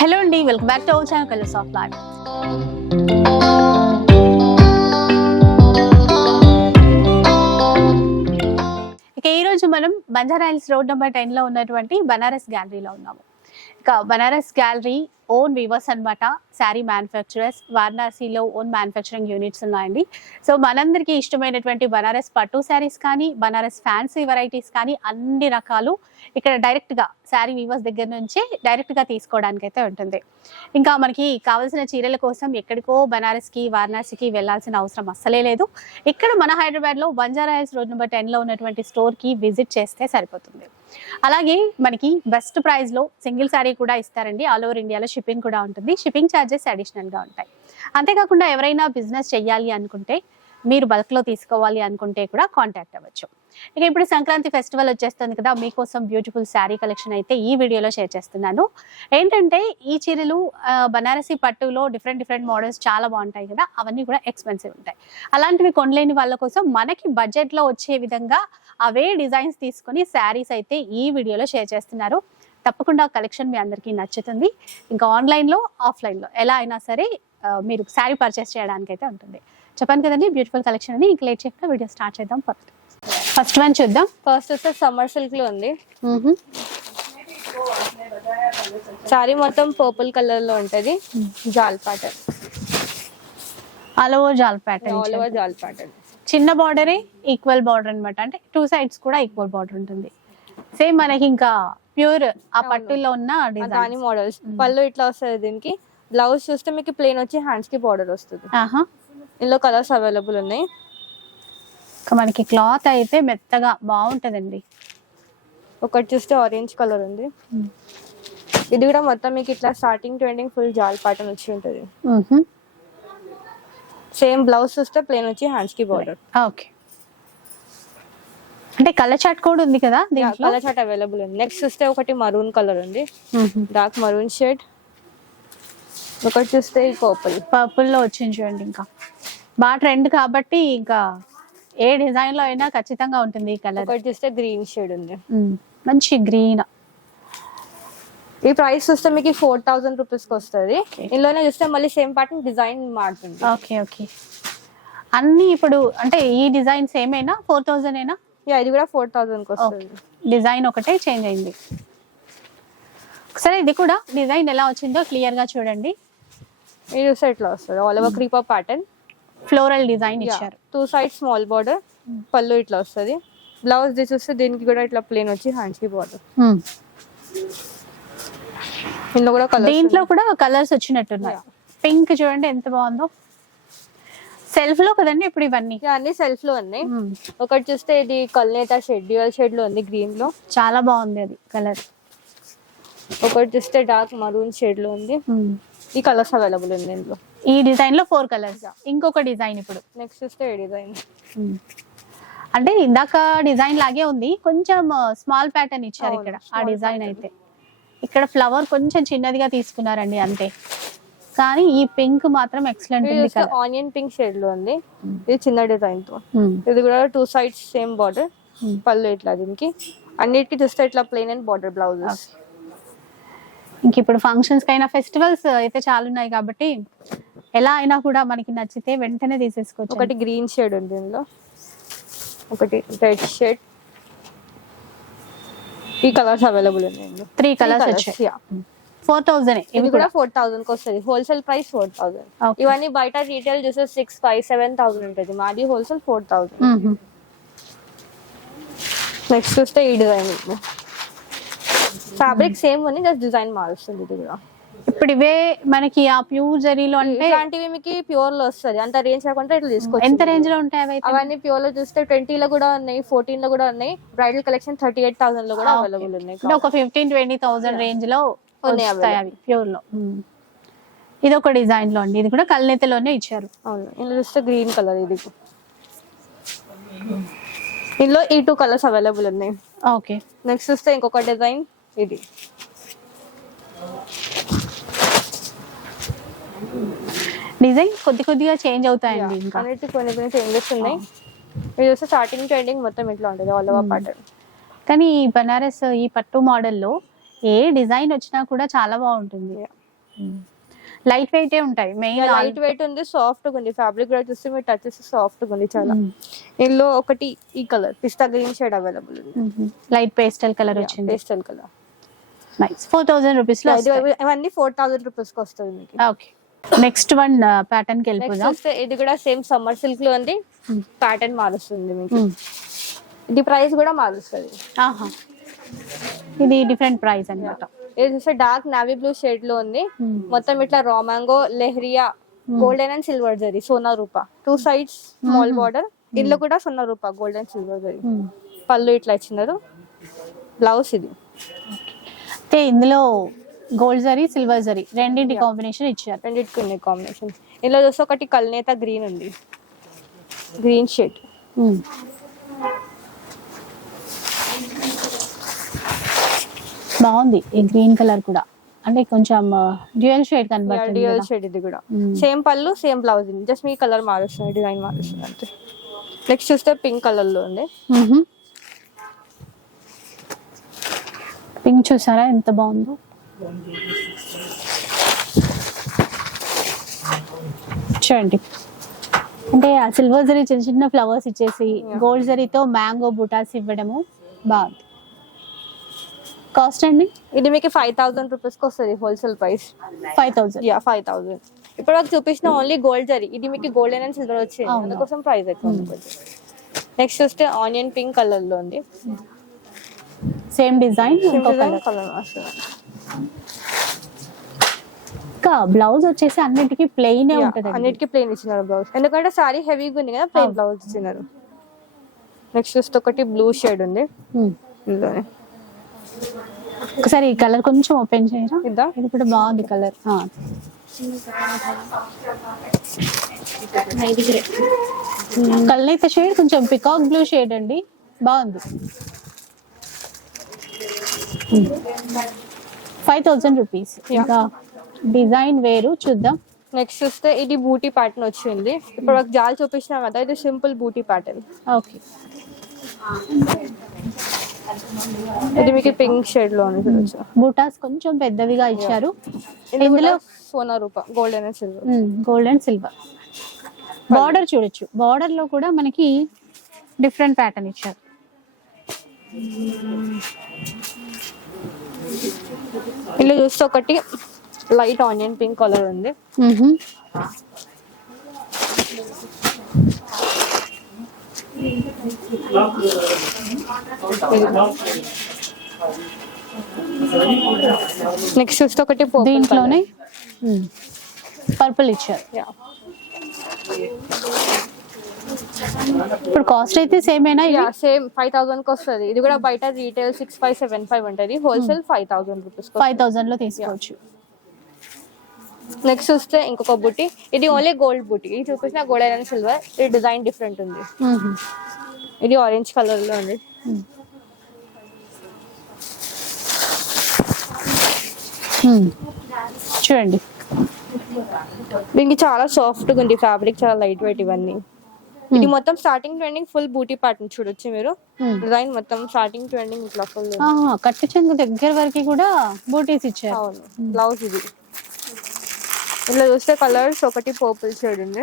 Hello అండి, welcome back to our channel colours of life. ఇక ఈ రోజు మనం బంజారా హిల్స్ రోడ్ నెంబర్ 10 లో ఉన్నటువంటి బనారస్ గ్యాలరీలో ఉన్నాము. ఇక బనారస్ గ్యాలరీ ఓన్ వీవర్స్ అన్నమాట. శారీ మ్యానుఫ్యాక్చరర్స్, వారణాసిలో ఓన్ మ్యానుఫ్యాక్చరింగ్ యూనిట్స్ ఉన్నాయండి. సో మనందరికీ ఇష్టమైనటువంటి బనారస్ పట్టు శారీస్ కానీ, బనారస్ ఫ్యాన్సీ వెరైటీస్ కానీ అన్ని రకాలు ఇక్కడ డైరెక్ట్గా శారీ వీవర్స్ దగ్గర నుంచి డైరెక్ట్గా తీసుకోవడానికి అయితే ఉంటుంది. ఇంకా మనకి కావాల్సిన చీరల కోసం ఎక్కడికో బనారస్కి, వారణాసికి వెళ్ళాల్సిన అవసరం అస్సలే లేదు. ఇక్కడ మన హైదరాబాద్లో బంజారా హిల్స్ రోడ్ నెంబర్ 10లో ఉన్నటువంటి స్టోర్కి విజిట్ చేస్తే సరిపోతుంది. అలాగే మనకి బెస్ట్ ప్రైస్లో సింగిల్ శారీ కూడా ఇస్తారండి. ఆల్ ఓవర్ ఇండియాలో షిప్పింగ్ కూడా ఉంటుంది. షిప్పింగ్ ఛార్జెస్ అడిషనల్గా ఉంటాయి. అంతేకాకుండా ఎవరైనా బిజినెస్ చేయాలి అనుకుంటే, మీరు బల్క్లో తీసుకోవాలి అనుకుంటే కూడా కాంటాక్ట్ అవ్వచ్చు. ఇక ఇప్పుడు సంక్రాంతి ఫెస్టివల్ వచ్చేస్తుంది కదా, మీకోసం బ్యూటిఫుల్ శారీ కలెక్షన్ అయితే ఈ వీడియోలో షేర్ చేస్తున్నాను. ఏంటంటే ఈ చీరలు బనారసి పట్టులో డిఫరెంట్ మోడల్స్ చాలా బాగుంటాయి కదా, అవన్నీ కూడా ఎక్స్పెన్సివ్ ఉంటాయి. అలాంటివి కొనలేని వాళ్ళ కోసం మనకి బడ్జెట్లో వచ్చే విధంగా అవే డిజైన్స్ తీసుకొని శారీస్ అయితే ఈ వీడియోలో షేర్ చేస్తున్నారు. తప్పకుండా కలెక్షన్ మీ అందరికీ నచ్చుతుంది. ఇంకా ఆన్లైన్లో, ఆఫ్లైన్లో ఎలా అయినా సరే మీరు శారీ పర్చేస్ చేయడానికి అయితే ఉంటుంది. చెప్పాను కదండి, బ్యూటిఫుల్ కలెక్షన్ అని. ఇంక లేట్ చేయకుండా వీడియో స్టార్ట్ చేద్దాం. ఫస్ట్ వన్ చూద్దాం. ఫస్ట్ వస్తే సమ్మర్ సిల్క్ లో ఉంది. సారీ మొత్తం పర్పుల్ కలర్ లో ఉంటది. Jaal pattern, all over jaal pattern. All over jaal pattern. చిన్న బార్డరే ఈక్వల్ బార్డర్ అనమాట. అంటే టూ సైడ్స్ కూడా ఈక్వల్ బార్డర్ ఉంటుంది. సేమ్ మనకి ఇంకా ప్యూర్ ఆ పట్టుల్లో ఉన్న డిజైన్ మోడల్స్. పళ్ళు ఇట్లా వస్తుంది. దీనికి బ్లౌజ్ చూస్తే మీకు ప్లెయిన్ వచ్చి హ్యాండ్స్ కి బార్డర్ వస్తుంది. ఇందులో కలర్స్ అవైలబుల్ ఉన్నాయి. మనకి క్లాత్ అయితే మెత్తగా బాగుంటదండి. ఒకటి చూస్తే ఆరెంజ్ కలర్ ఉంది. ఇది కూడా మొత్తం మీకు ఇట్లా starting to ending full jaal pattern వచ్చి ఉంటది. సేమ్ బ్లౌజ్ చూస్తే ప్లెయిన్ వచ్చి హ్యాండ్స్ కి బార్డర్. ఓకే, అంటే కలర్ చార్ట్ కూడా ఉంది కదా, కలర్ చార్ట్ అవైలబుల్ ఉంది. నెక్స్ట్ చూస్తే ఒకటి మరూన్ కలర్ ఉంది, డార్క్ మరూన్ షేడ్. ఒకటి చూస్తే పర్పుల్ లో వచ్చింది చూడండి. ఇంకా బాగా ట్రెండ్ కాబట్టి ఇంకా ఏ డిజైన్ లో అయినా ఖచ్చితంగా ఉంటుంది ఈ కలర్. ఒకటి చూస్తే గ్రీన్ షేడ్ ఉంది, మంచి గ్రీన్. ఈ ప్రైస్ చూస్తే మీకు 4000 రూపీస్ కి వస్తుంది. ఇందులోనే చూస్తే మళ్ళీ సేమ్ ప్యాటర్న్ డిజైన్ మారుతుంది. ఓకే ఓకే, అన్ని ఇప్పుడు అంటే ఈ డిజైన్ సేమ్ అయినా 4000 అయినా? ఇది కూడా 4000 కి వస్తుంది. డిజైన్ ఒకటే చేంజ్ అయింది. సరే, ఇది కూడా డిజైన్ ఎలా వచ్చిందో క్లియర్ గా చూడండి. ఇది చూస్తే ఇట్లా వస్తుంది. All over creeper pattern, floral design ఇచ్చారు. టూ సైడ్ స్మాల్ బార్డర్, పళ్ళు ఇట్లా వస్తుంది. బ్లౌజ్ చూస్తే దీనికి కూడా ఇట్లా ప్లెయిన్ వచ్చి హ్యాండ్స్ కి బార్డర్. ఇందులో కూడా దీంట్లో కూడా కలర్స్ వచ్చినట్టున్నాయి. పింక్ చూడండి ఎంత బాగుందో. సెల్ఫ్ లో కదండి ఇప్పుడు ఇవన్నీ? అన్ని సెల్ఫ్ లో ఉన్నాయి. ఒకటి చూస్తే ఇది కల్నేత షేడ్, డ్యూయల్ షేడ్ లో ఉంది, గ్రీన్ లో చాలా బాగుంది అది కలర్. ఒకటి చూస్తే డార్క్ మరూన్ షేడ్ లో ఉంది. ఈ కలర్స్ అవైలబుల్ ఉంది ఇందులో. ఈ డిజైన్ లో 4 కలర్స్. ఇంకొక డిజైన్ ఇప్పుడు నెక్స్ట్ చూస్తే ఈ డిజైన్. అంటే ఇందాక డిజైన్ లాగే ఉంది, కొంచెం స్మాల్ ప్యాటర్న్ ఇచ్చారు ఇక్కడ. ఆ డిజైన్ అయితే ఇక్కడ ఫ్లవర్ కొంచెం చిన్నదిగా తీసుకున్నారండి అంతే, కానీ ఈ పింక్ మాత్రం ఎక్సలెంట్ ఉంది. ఆనియన్ పింక్ షేడ్ లో ఉంది. ఇది చిన్న డిజైన్ తో. ఇది కూడా టూ సైడ్స్ సేమ్ బార్డర్, పళ్ళు ఇట్లా. దీనికి అన్నిటికీ చూస్తే ఇట్లా ప్లెయిన్ అండ్ బార్డర్ బ్లౌజెస్. ఇంక ఇప్పుడు ఫంక్షన్స్ కైనా ఫెస్టివల్స్ అయితే చాలా ఉన్నాయి కాబట్టి ఎలా అయినా కూడా మనకి నచ్చితే వెంటనే తీసేసుకోవచ్చు. ఒకటి గ్రీన్ షేడ్ ఉంది ఇందులో, ఒకటి రెడ్ షేడ్. ఈ కలర్స్ అవైలబుల్ ఉన్నాయి. 3 కలర్స్ వచ్చాయి. 4000. ఇవి కూడా 4000 కి వస్తుంది. Wholesale price 4000. ఇవన్నీ బయట రీటైల్ చూస్తే 6,500-7,000 ఉంటుంది. మాది హోల్సేల్ 4000. నెక్స్ట్ చూస్తే ఈ డిజైన్. ఫ్యాబ్రిక్ సేమ్ ఉంది, జస్ట్ డిజైన్ మారుస్తుంది. ఇది కూడా ఇప్పుడు ఇవే మనకి ఆ ప్యూర్ జరీలో అంటే ఇలాంటివి మీకు ప్యూర్ లో వస్తుంది. అంత రేంజ్ కాకుండా ఇట్లా తీసుకోవచ్చు. ఎంత రేంజ్ లో ఉంటాయి అవన్నీ? ప్యూర్ లో చూస్తే 20 లో కూడా ఉన్నాయి, 14 లో కూడా ఉన్నాయి. బ్రైడల్ కలెక్షన్ 38,000 లో కూడా అవైలబుల్ ఉన్నాయి. ఒక 15,000-20,000 రేంజ్ లో ఉన్నాయి అవి ప్యూర్ లో. ఇది ఒక డిజైన్ లో అండి. ఇది కూడా కల్నేతలోనే ఇచ్చారు. అవును, ఇందులో చూస్తే గ్రీన్ కలర్. ఇది ఇందులో ఈ 2 కలర్స్ అవైలబుల్ ఉన్నాయి. ఓకే, నెక్స్ట్ చూస్తే ఇంకొక డిజైన్. ఇది డిజైన్ కొద్దిగా చేంజ్ అవుతాయండి. ఇంకా కొన్ని చేంజెస్ ఉన్నాయి. ఇది చూస్తే స్టార్టింగ్ టు ఎండింగ్ మొత్తం ఇట్లా ఉంటుంది, ఆల్ ఓవర్ ప్యాటర్న్. కానీ ఈ బనారస్ ఈ పట్టు మోడల్లో ఏ డిజైన్ వచ్చినా కూడా చాలా బాగుంటుంది. లైట్ వెయిట్ ఉంటాయి మెయిన్. లైట్ వెయిట్ ఉంది, సాఫ్ట్ గా ఉంది. ఫ్యాబ్రిక్ కూడా చూస్తే మీరు టచ్ చేస్తే సాఫ్ట్ గా ఉంది చాలా. ఇందులో ఒకటి ఈ కలర్ పిస్తా గ్రీన్ షేడ్ అవైలబుల్ ఉంది. లైట్ పేస్టల్ కలర్ వచ్చింది. Pastel colour. నైస్. 4000 రూపీస్ లో ఇవన్నీ 4000 రూపీస్ కి వస్తుంది మీకు. ఓకే, నెక్స్ట్ వన్ ప్యాటర్న్ కి వెళ్ళిపోదాం. ఇది కూడా సేమ్ సమ్మర్ సిల్క్ లో ఉంది. ప్యాటర్న్ మారుస్తుంది మీకు. ఇది ప్రైస్ కూడా మారుస్తుంది. ఇది డిఫరెంట్ ప్రైస్ అన్నమాట. ఇది చూస్తే డార్క్ నావీ బ్లూ షేడ్ లో ఉంది. మొత్తం ఇట్లా raw mango, lehariya, golden and silver zari, సోనా రూపా 2 sides స్మాల్ బార్డర్. ఇందులో కూడా సోనా రూపా, గోల్డెన్ సిల్వర్ జరీ. పళ్ళు ఇట్లా ఇచ్చినారు. బ్లౌజ్ ఇది. ఇందులో గోల్డ్ జరీ, సిల్వర్ జరీ రెండింటి కాంబినేషన్ ఇచ్చారు. రెండింటికి ఉన్నాయి కాంబినేషన్. ఇందులో చూస్తే ఒకటి కల్నేత గ్రీన్ ఉంది, గ్రీన్ షేడ్. బాగుంది ఈ గ్రీన్ కలర్ కూడా, అంటే కొంచెం డ్యూయల్ షేడ్ కనబడుతుంది. డ్యూయల్ షేడ్ ఇది కూడా. సేమ్ పళ్ళు సేమ్ బ్లౌజ్ ఉంది, జస్ట్ మీ కలర్ మారుస్తుంది, డిజైన్ మారుస్తుంది అంతే. నెక్స్ట్ చూస్తే పింక్ కలర్ లో ఉంది. పింక్ చూసారా ఎంత బాగుందో. చూడండి, అంటే ఆ సిల్వర్ జరీ చిన్న చిన్న ఫ్లవర్స్ ఇచ్చేసి గోల్డ్ జరీతో మ్యాంగో బుటాస్ ఇవ్వడము బాగుంది. కాస్ట్ అండి ఇది మీకు 5000 రూపీస్ కి వస్తుంది హోల్సేల్ ప్రైస్. 5000. 5000. ఇప్పుడు నాకు చూపించిన ఓన్లీ గోల్డ్ జరీ, ఇది మీకు గోల్డెన్ అండ్ సిల్వర్ వచ్చింది, అందుకోసం ప్రైస్ ఎక్కువ. నెక్స్ట్ చూస్తే ఆనియన్ పింక్ కలర్ లో ఉంది. Same design colour. ఇంకా బ్లౌజ్ వచ్చేసి అన్నిటికీ ప్లెయిన్ ఉంటుంది. అన్నిటికీ ప్లెయిన్ ఇచ్చినారు బ్లౌజ్, ఎందుకంటే సారీ హెవీగా ఉంది కదా, ప్లెయిన్ బ్లౌజ్ ఇచ్చినారు. నెక్స్ట్ చూస్తే ఒకటి బ్లూ షేడ్ ఉంది. ఇందులోనే ఒకసారి ఈ కలర్ కొంచెం ఓపెన్ చేయరా. ఇద్దా, ఇది కూడా బాగుంది కలర్. కల్నేత షేడ్ కొంచెం పికాక్ బ్లూ షేడ్ అండి, బాగుంది. 5000 రూపీస్. ఇంకా డిజైన్ వేరు, చూద్దాం. నెక్స్ట్ చూస్తే ఇది బూటీ ప్యాటర్న్ వచ్చింది. ఇప్పుడు ఒక జాల్ చూపించినా కదా, ఇది సింపుల్ బూటీ ప్యాటర్న్. ఓకే, ఇది మీకు పింక్ షేడ్ లో ఉంది. బూటాస్ కొంచెం పెద్దవిగా ఇచ్చారు. ఇందులో సోనా రూపా, golden and silver. Gold and silver. Border చూడొచ్చు, బార్డర్ లో కూడా మనకి డిఫరెంట్ ప్యాటర్న్ ఇచ్చారు. ఇలా చూస్తే ఒకటి లైట్ ఆనియన్ పింక్ కలర్ ఉంది. నెక్స్ట్ చూస్తే ఒకటి దీంట్లోనే పర్పుల్ ఇచ్చారు. ఇప్పుడు కాస్ట్ అయితే సేమేనా? సేమ్ 5000 కి వస్తుంది. ఇది కూడా బయట రీటైల్ 6575 ఉంటుంది, హోల్సేల్ 5000 రూపీస్. 5000 లో తీసుకోవచ్చు. నెక్స్ట్ చూస్తే ఇంకొక బుట్టి, ఇది ఓన్లీ గోల్డ్ బుట్టి. ఇది చూపించిన గోల్డ్ అండ్ సిల్వర్, ఇది డిజైన్ డిఫరెంట్ ఉంది. ఇది ఆరెంజ్ కలర్ లో ఉంది. చూడండి, దీనికి చాలా సాఫ్ట్ గా ఉంది ఫ్యాబ్రిక్, చాలా లైట్ వెయిట్ ఇవన్నీ. ఇది మొత్తం స్టార్టింగ్ ట్రెండింగ్ ఫుల్ బూటీ ప్యాటర్న్ చూడొచ్చు మీరు. డిజైన్ మొత్తం స్టార్టింగ్ ట్రెండింగ్ ఇట్లా ఫుల్. కట్టు చెంగు దగ్గర వరకు కూడా బూటీస్ ఇచ్చారు. అవును, బ్లౌజ్ ఇది. ఇలా చూస్తే కలర్స్ ఒకటి పర్పుల్ షేడ్ ఉంది,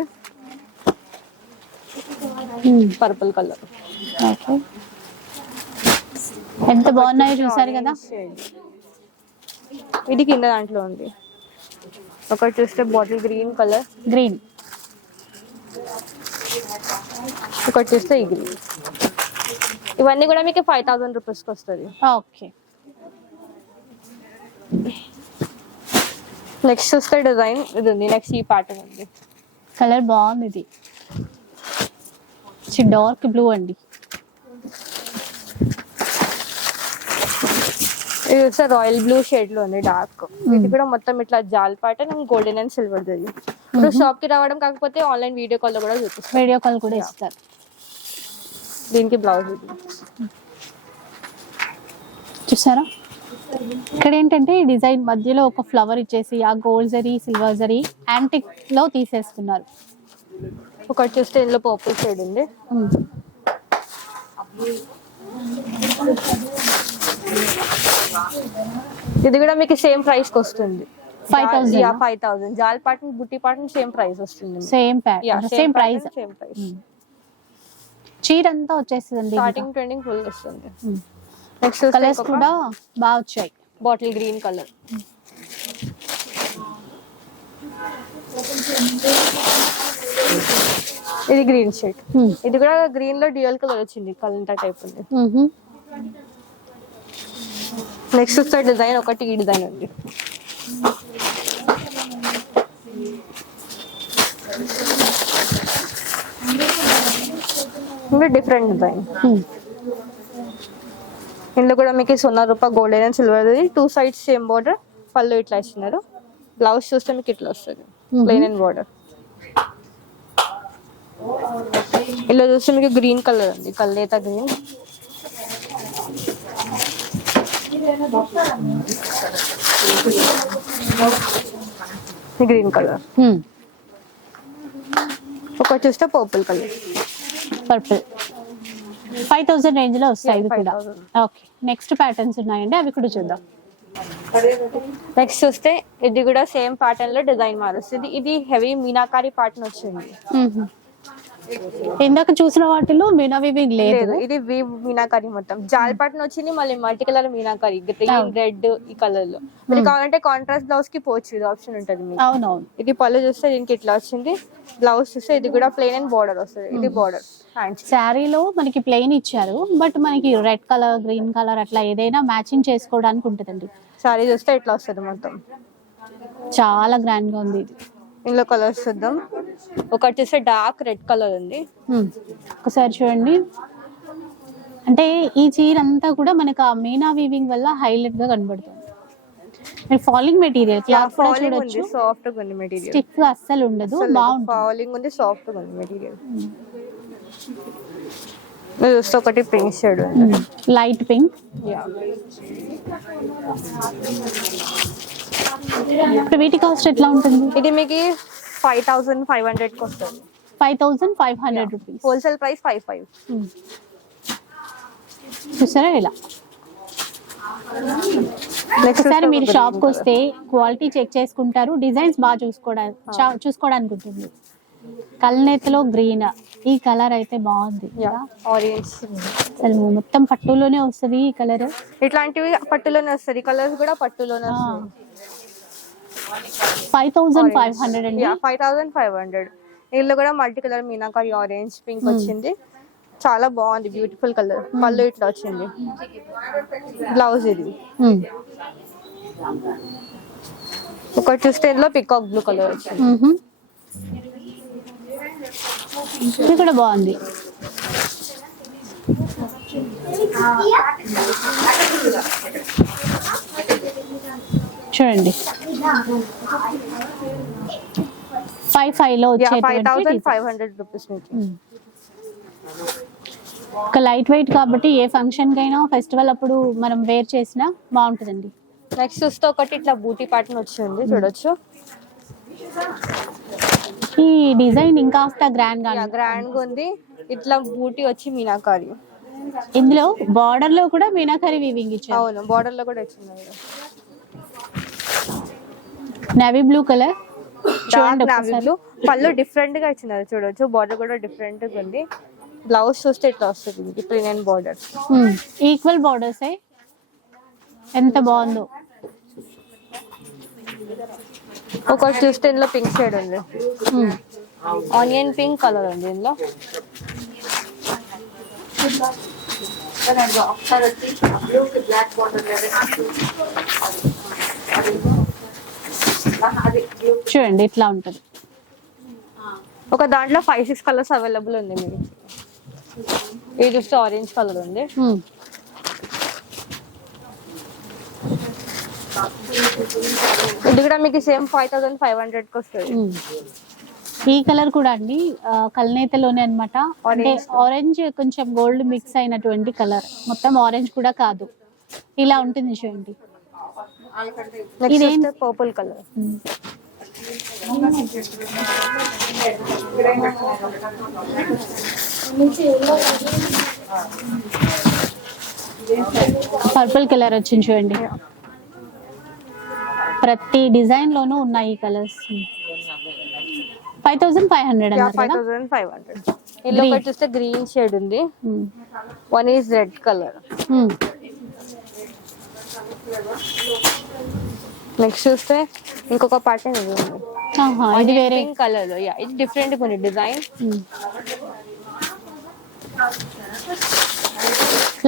పర్పుల్ కలర్. ఎంత బాగున్నాయో చూసారు కదా. ఇది కింద దాంట్లో ఉంది. ఒకటి చూస్తే బాటిల్ గ్రీన్ కలర్, గ్రీన్. ఒకటి చూస్తే ఈ గ్రీన్. ఇవన్నీ కూడా మీకు 5000 రూపీస్ కి వస్తుంది. ఓకే, నెక్స్ట్ చూస్తే డిజైన్ ఇది ఉంది. నెక్స్ట్ ఈ ప్యాటర్న్ ఉంది. కలర్ బాగుంది, ఇది డార్క్ బ్లూ అండి. ఇది చూస్తే రాయల్ బ్లూ షేడ్ లో ఉంది, డార్క్. ఇది కూడా మొత్తం ఇట్లా jaal pattern and golden and silver జరిగింది. ఇప్పుడు షాప్ కి రావడం కాకపోతే ఆన్లైన్ వీడియో కాల్ లో కూడా చూపిస్తారు. వీడియో కాల్ కూడా ఇస్తారు. దీనికి బ్లౌజ్ చూసారా, ఇక్కడ ఏంటంటే డిజైన్ మధ్యలో ఒక ఫ్లవర్ ఇచ్చేసి ఆ gold zari, silver zari antique లో తీసేసుకున్నారు. ఒకటి చూస్తే ఇందులో పర్పుల్ షేడ్ ఉంది. ఇది కూడా మీకు సేమ్ ప్రైస్ కి వస్తుంది, 5,000 5,000. జాల్ పాటన్ బుట్టి పాటన్ సేమ్ ప్రైస్ వస్తుంది. Same pattern same price. Same price. చీర అంతా వచ్చేస్తుందండి. స్టార్టింగ్ ట్రెండింగ్ ఫుల్ వస్తుంది. నెక్స్ట్ కలర్స్ కూడా బాగా వచ్చాయి. బాటిల్ గ్రీన్ కలర్, ఇది గ్రీన్ షేడ్. ఇది కూడా గ్రీన్ లో డ్యూయల్ కలర్ వచ్చింది, కలంతా టైప్ ఉంది. నెక్స్ట్ వస్తే డిజైన్ ఒకటి ఈ డిజైన్ ఉంది. ఇంకా డిఫరెంట్ డిజైన్. ఇందులో కూడా మీకు సున్నా రూపాయ golden and silver, 2 sides same border. పళ్ళు ఇట్లా ఇస్తున్నారు. బ్లౌజ్ చూస్తే మీకు ఇట్లా వస్తుంది ప్లెయిన్ అండ్ బార్డర్. ఇలా చూస్తే మీకు గ్రీన్ కలర్ ఉంది, కల్లేత గ్రీన్. Green colour. ఒకటి చూస్తే పర్పుల్ కలర్. పర్పుల్ 5,000 రేంజ్ లో వస్తాయి ఇవి కూడా. ఓకే, నెక్స్ట్ ప్యాటర్న్స్ ఉన్నాయండి, అవి కూడా చూద్దాం. నెక్స్ట్ చూస్తే ఇది కూడా సేమ్ ప్యాటర్న్ లో డిజైన్ మారుస్తుంది. ఇది హెవీ మీనాకారి ప్యాటర్న్ వచ్చింది. ఇందాక చూసిన వాటిలో మీనా వీవింగ్ లేదు. ఇది వీవ్ మీనాకారి మొత్తం. జాల్ ప్యాటర్న్ వచ్చింది, మళ్ళీ multi colour meenakari, green red ఈ కలర్ లో. మీరు కావాలంటే కాంట్రాస్ట్ బ్లౌజ్ కి పోవచ్చు, ఇది ఆప్షన్ ఉంటుంది మీకు. అవునవును. ఇది పళ్ళు చూస్తే దీనికి ఇట్లా వచ్చింది. బ్లౌజ్ చూస్తే ఇది కూడా ప్లెయిన్ అండ్ బార్డర్ వస్తుంది. ఇది బార్డర్. శారీలో మనకి ప్లెయిన్ ఇచ్చారు, బట్ మనకి రెడ్ కలర్, గ్రీన్ కలర్ అట్లా ఏదైనా మ్యాచింగ్ చేసుకోవడానికి ఉంటుందండి. శారీ చూస్తే ఇట్లా వస్తుంది మొత్తం. చాలా గ్రాండ్ గా ఉంది ఇది. ఇందులో కలర్స్ చూద్దాం. ఒకటి చూస్తే డార్క్ రెడ్ కలర్ ఉంది. ఒకసారి చూడండి. అంటే ఈ చీర అంతా కూడా మనకు ఆ మీనా వీవింగ్ వల్ల హైలైట్ గా కనబడుతుంది. ఫాలింగ్ మెటీరియల్, క్లాత్ కూడా చూడొచ్చు. సాఫ్ట్ గా ఉంది మెటీరియల్, స్టిఫ్ అస్సలు ఉండదు, బాగుంటుంది. ఫాలింగ్ ఉంది, సాఫ్ట్ గా ఉంది మెటీరియల్. చూస్తే ఒకటి పింక్ షేడ్ ఉంది, లైట్ పింక్. ఇప్పుడు వీటి కాస్ట్ ఎట్లా ఉంటుంది? ఇది మీకు 5,500 కి వస్తుంది. 5,500 రూపీస్. Wholesale price 5,500. చూసారా ఇలా. ఒకసారి మీరు షాప్ కి వస్తే క్వాలిటీ చెక్ చేసుకుంటారు, డిజైన్స్ బాగా చూసుకోవడానికి ఉంటుంది. కల్నేతలో గ్రీన్, ఈ కలర్ అయితే బాగుంది. ఆరెంజ్ అసలు మొత్తం పట్టులోనే వస్తుంది ఈ కలర్. ఇట్లాంటివి పట్టులోనే వస్తుంది, కలర్స్ కూడా పట్టులోనే వస్తుంది. 5,500 అండి. 5,500. ఇందులో కూడా multi colour meenakari orange pink వచ్చింది. చాలా బాగుంది, బ్యూటిఫుల్ కలర్. పళ్ళు ఇట్లా వచ్చింది. బ్లౌజ్ ఇది. ఒకటి చూస్తే ఇందులో పికాక్ బ్లూ కలర్ వచ్చింది. ఇది కూడా బాగుంది. చూడండి 5,500 లో వచ్చేటువంటి 5,500 రూపీస్. ఒక లైట్ వెయిట్ కాబట్టి ఏ ఫంక్షన్ కైనా, ఫెస్టివల్ అప్పుడు మనం వేర్ చేసినా బాగుంటుందండి. నెక్స్ట్ చూస్తే ఒకటి ఇట్లా బూటీ ప్యాటర్న్ వచ్చింది, చూడొచ్చు. ఈ డిజైన్ ఇంకా గ్రాండ్ గా ఉంది. ఇట్లా బూటీ వచ్చి మీనాకారి. ఇందులో బార్డర్ లో కూడా మీనాకారి వీవింగ్ ఇచ్చారు. అవును, బార్డర్ లో కూడా వచ్చింది. Navy blue colour. బ్లూ పళ్ళు డిఫరెంట్ గా ఇచ్చినారు, చూడొచ్చు. బార్డర్ కూడా డిఫరెంట్ గా ఉంది. బ్లౌజ్ చూస్తే ఇట్లా వస్తుంది, plain and border. Equal borders ఎంత బాగుందో. ఒకటి చూస్తే ఇందులో పింక్ షేడ్ ఉంది, ఆనియన్ పింక్ కలర్ ఉంది ఇందులో. చూడండి ఇట్లా ఉంటది. ఒక దాంట్లో 5-6 కలర్స్ అవైలబుల్ ఉంది మీకు. ఇది చూస్తే ఆరెంజ్ కలర్ ఉంది. ఇది కూడా మీకు సేమ్ 5,500 కి వస్తుంది. ఈ కలర్ కూడా అండి కల్నేతలోనే అన్నమాట. అంటే ఆరెంజ్ కొంచెం గోల్డ్ మిక్స్ అయినటువంటి కలర్, మొత్తం ఆరెంజ్ కూడా కాదు, ఇలా ఉంటుంది చూడండి. Next purple colour. Purple colour వచ్చింది చూడండి. ప్రతి డిజైన్ లోనూ ఉన్నాయి కలర్స్. 5500 అన్నారు కదా. 5500. ఇందులో ఒకటి చూస్తే గ్రీన్ షేడ్ ఉంది, one is red colour. Next చూస్తే ఇంకొక ప్యాటర్న్ ఇది ఉంది, ఇది వేరే పింక్ కలర్ లో. యా, ఇది డిఫరెంట్ ఉంది design.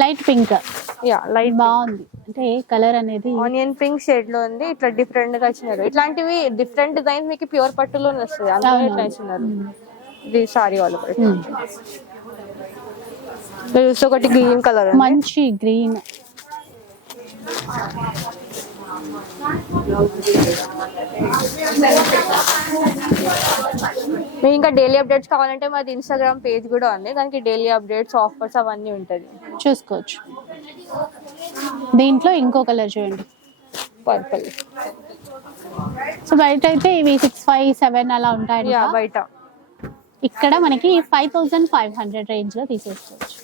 Light pink. Yeah, light బాగుంది, అంటే కలర్ అనేది ఆనియన్ పింక్ షేడ్ లో ఉంది. ఇట్లా డిఫరెంట్ గా ఇచ్చినారు. ఇట్లాంటివి డిఫరెంట్ డిజైన్స్ మీకు ప్యూర్ పట్టులోనే వస్తుంది, అందులో ఇట్లా ఇచ్చినారు. ఇది సారీ వాళ్ళు చూస్తే ఒకటి గ్రీన్ కలర్, మంచి గ్రీన్. మీకు ఇంకా డైలీ అప్డేట్స్ కావాలంటే మాది ఇన్స్టాగ్రామ్ పేజ్ కూడా ఉంది, దానికి డైలీ అప్డేట్స్, ఆఫర్స్ అవన్నీ ఉంటుంది, చూసుకోవచ్చు. దీంట్లో ఇంకో కలర్ చూడండి, పర్పుల్. సో బయట అయితే ఇవి 657 అలా ఉంటాయి. బయట ఇక్కడ మనకి 5500 రేంజ్ లో తీసేసుకోవచ్చు.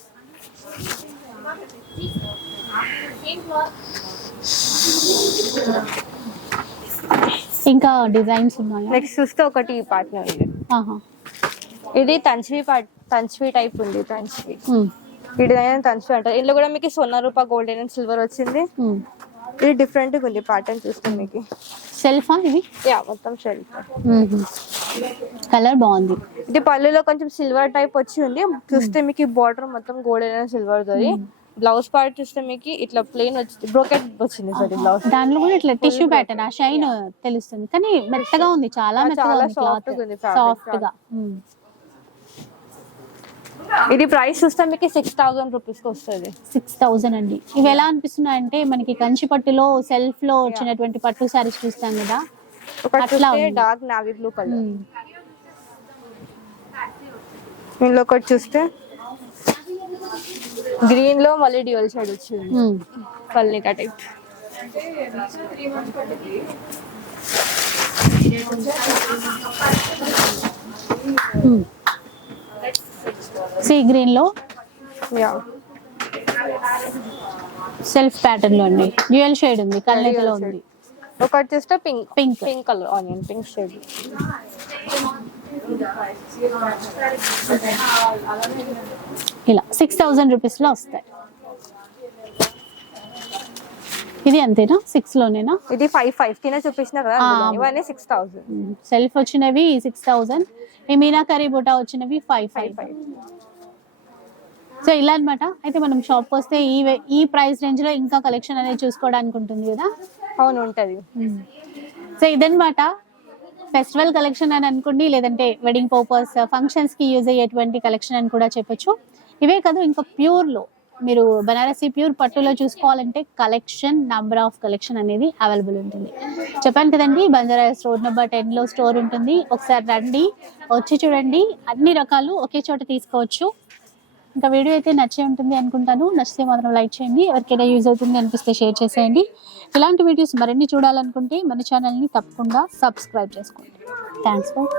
ఇంకా డిజైన్స్ ఉన్నాయి. నెక్స్ట్ చూస్తే ఒకటి ఈ పార్ట్నర్ ఉంది. ఇది తంచ్వి టైప్ ఉంది. తంచ్వి ఈ డిజైన్ తంచ్వి అంటారు. ఇందులో కూడా మీకు సొన్న రూపా, గోల్డెన్ అండ్ సిల్వర్ వచ్చింది. ఇది డిఫరెంట్ గా ఉంది ప్యాటర్న్ చూస్తే మీకు. సెల్ఫా ఇది? యా, మొత్తం షెల్ఫ్. కలర్ బాగుంది. ఇది పళ్ళులో కొంచెం సిల్వర్ టైప్ వచ్చి ఉంది. చూస్తే మీకు బార్డర్ మొత్తం గోల్డెన్ అండ్ సిల్వర్ తోది. బ్లౌజ్ పార్ట్ చూస్తే మీకు ఇట్లా ప్లెయిన్ వచ్చింది, బ్రోకెట్ వచ్చింది సార్ బ్లౌజ్. దాంట్లో కూడా ఇట్లా టిష్యూ ప్యాటర్న్, ఆ షైన్ తెలుస్తుంది, కానీ మెత్తగా ఉంది, చాలా సాఫ్ట్ గా ఉంది, సాఫ్ట్ గా. ఇది ప్రైస్ చూస్తే మీకు 6000 రూపీస్ కి వస్తుంది. 6000 అండి. ఇవి ఎలా అనిపిస్తున్నాయి అంటే మనకి కంచి పట్టులో సెల్ఫ్ లో వచ్చినటువంటి పట్టు సారీస్ చూస్తాం కదా, అట్లా డార్క్ నావీ బ్లూ కలర్. ఇందులో ఒకటి చూస్తే గ్రీన్ లో మళ్ళీ డ్యూయల్ షేడ్ వచ్చింది, పల్లికా టైప్. సీ గ్రీన్ లో యా, సెల్ఫ్ ప్యాటర్న్ లో అండి, డ్యూయల్ షేడ్ ఉంది, కలర్ ఉంది. ఒకటి చూస్తే pink pink pink colour, onion pink shade. ఇలా 6000 రూపీస్ లో వస్తాయి. ఇది అంతేనా? 6 లోనేనా? ఇది 5 కింద చూపించిన కదా, ఇవన్నీ 6000. సెల్ఫ్ వచ్చినవి 6000, ఈ మీనాకరీ బుటా వచ్చినవి 5. సో ఇలా అన్నమాట. అయితే మనం షాప్ వస్తే ఈ ప్రైస్ రేంజ్ లో ఇంకా కలెక్షన్ అనేది చూసుకోవడానికి ఉంటుంది కదా. అవును, ఉంటది. సో ఇదన్నమాట ఫెస్టివల్ కలెక్షన్ అని అనుకోండి, లేదంటే వెడ్డింగ్ పర్పస్, ఫంక్షన్స్ కి యూజ్ అయ్యేటువంటి కలెక్షన్ అని కూడా చెప్పొచ్చు. ఇవే కాదు, ఇంకా ప్యూర్ లో మీరు బనారసి ప్యూర్ పట్టులో చూసుకోవాలంటే కలెక్షన్, నంబర్ ఆఫ్ కలెక్షన్ అనేది అవైలబుల్ ఉంటుంది. చెప్పాను కదండి, బంజారాస్ రోడ్ నెంబర్ 10 లో స్టోర్ ఉంటుంది. ఒకసారి రండి, వచ్చి చూడండి, అన్ని రకాలు ఒకే చోట తీసుకోవచ్చు. ఇంకా వీడియో అయితే నచ్చే ఉంటుంది అనుకుంటాను. నచ్చితే మాత్రం లైక్ చేయండి, ఎవరికైనా యూజ్ అవుతుంది అనిపిస్తే షేర్ చేసేయండి. ఇలాంటి వీడియోస్ మరిన్ని చూడాలనుకుంటే మన ఛానల్ని తప్పకుండా సబ్స్క్రైబ్ చేసుకోండి. Thanks for